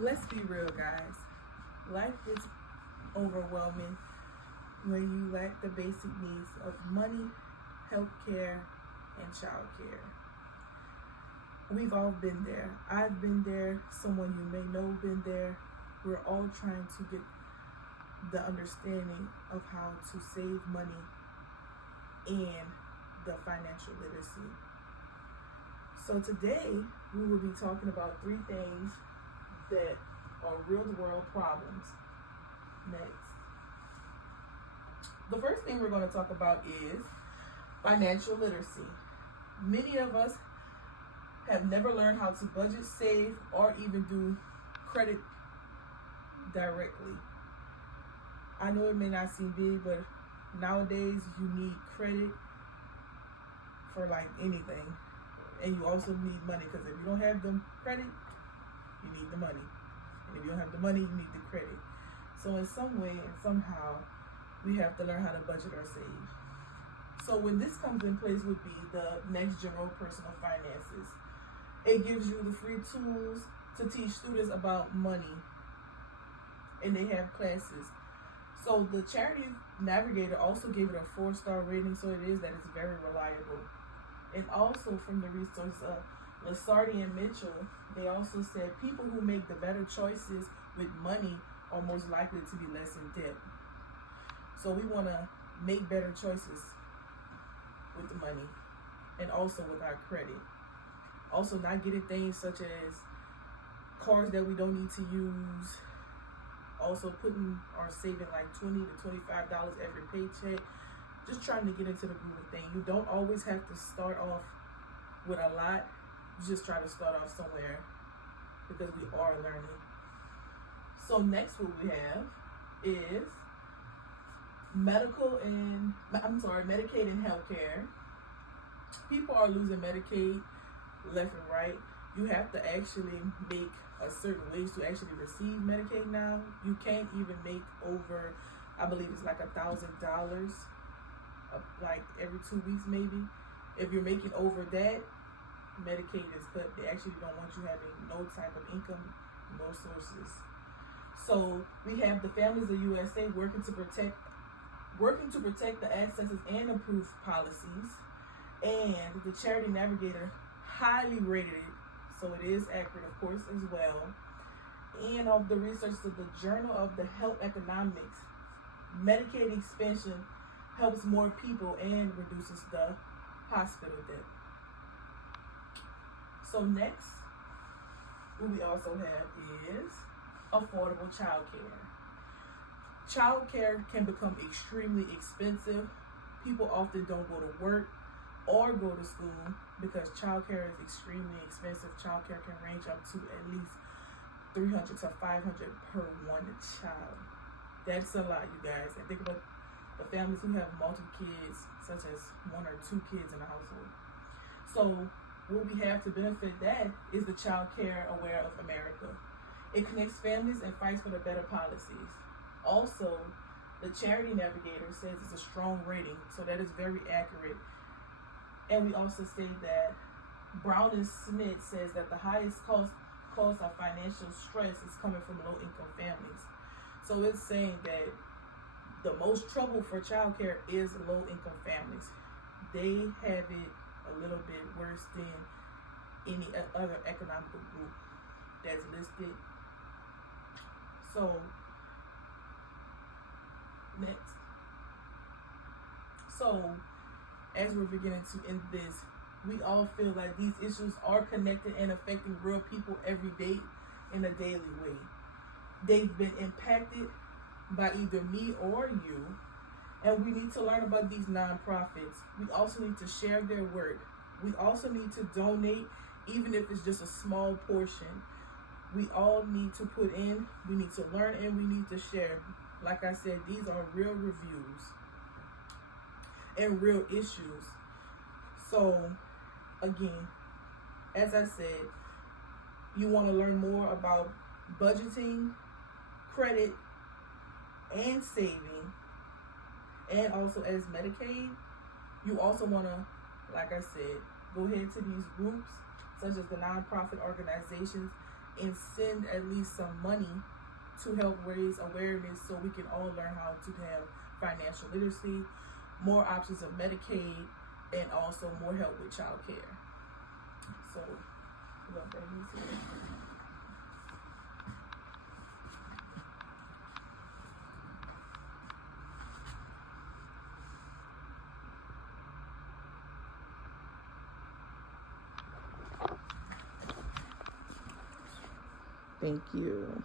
Let's be real, guys. Life gets overwhelming when you lack the basic needs of money, healthcare, and childcare. We've all been there. I've been there. Someone you may know been there. We're all trying to get the understanding of how to save money and the financial literacy. So today we will be talking about three things that are real world problems. Next. The first thing we're going to talk about is financial literacy. Many of us have never learned how to budget, save, or even do credit directly. I know it may not seem big, but nowadays you need credit for like anything. And you also need money, because if you don't have the credit, you need the money. And if you don't have the money, you need the credit. So in some way and somehow, we have to learn how to budget or save. So when this comes in place would be the Next General Personal Finances. It gives you the free tools to teach students about money. And they have classes. So the Charity Navigator also gave it a 4-star rating, so it is that it's very reliable. And also from the resource of Lasardi and Mitchell, they also said people who make the better choices with money are most likely to be less in debt. So we want to make better choices with the money and also with our credit. Also not getting things such as cars that we don't need to use. Also putting or saving like $20 to $25 every paycheck. Just trying to get into the groove of things. You don't always have to start off with a lot. You just try to start off somewhere, because we are learning. So next what we have is Medicaid and healthcare. People are losing Medicaid left and right. You have to actually make a certain wage to actually receive Medicaid now. You can't even make over, I believe it's like $1,000, like every 2 weeks maybe. If you're making over that, Medicaid is cut. They actually don't want you having no type of income, no sources. So we have the Families of USA working to protect the assets and improve policies. And the Charity Navigator highly rated it, so it is accurate, of course, as well. And of the research of the Journal of the Health Economics, Medicaid expansion helps more people and reduces the hospital debt. So next, what we also have is affordable child care. Child care can become extremely expensive. People often don't go to work or go to school because child care is extremely expensive. Child care can range up to at least $300 to $500 per one child. That's a lot, you guys. And think about the families who have multiple kids, such as 1 or 2 kids in a household. So what we have to benefit that is the Child Care Aware of America. It connects families and fights for the better policies. Also, the Charity Navigator says it's a strong rating, so that is very accurate. And we also say that Brown and Smith says that the highest cost of financial stress is coming from low-income families. So it's saying that the most trouble for childcare is low-income families. They have it a little bit worse than any other economical group that's listed. So next. So as we're beginning to end this, we all feel like these issues are connected and affecting real people every day in a daily way. They've been impacted by either me or you, and we need to learn about these nonprofits. We also need to share their work. We also need to donate, even if it's just a small portion. We all need to put in, we need to learn, and we need to share. Like I said, these are real reviews and real issues. So again, as I said, you want to learn more about budgeting, credit, and saving, and also as Medicaid, you also want to, like I said, go ahead to these groups such as the nonprofit organizations and send at least some money to help raise awareness so we can all learn how to have financial literacy, more options of Medicaid, and also more help with child care. So, thank you.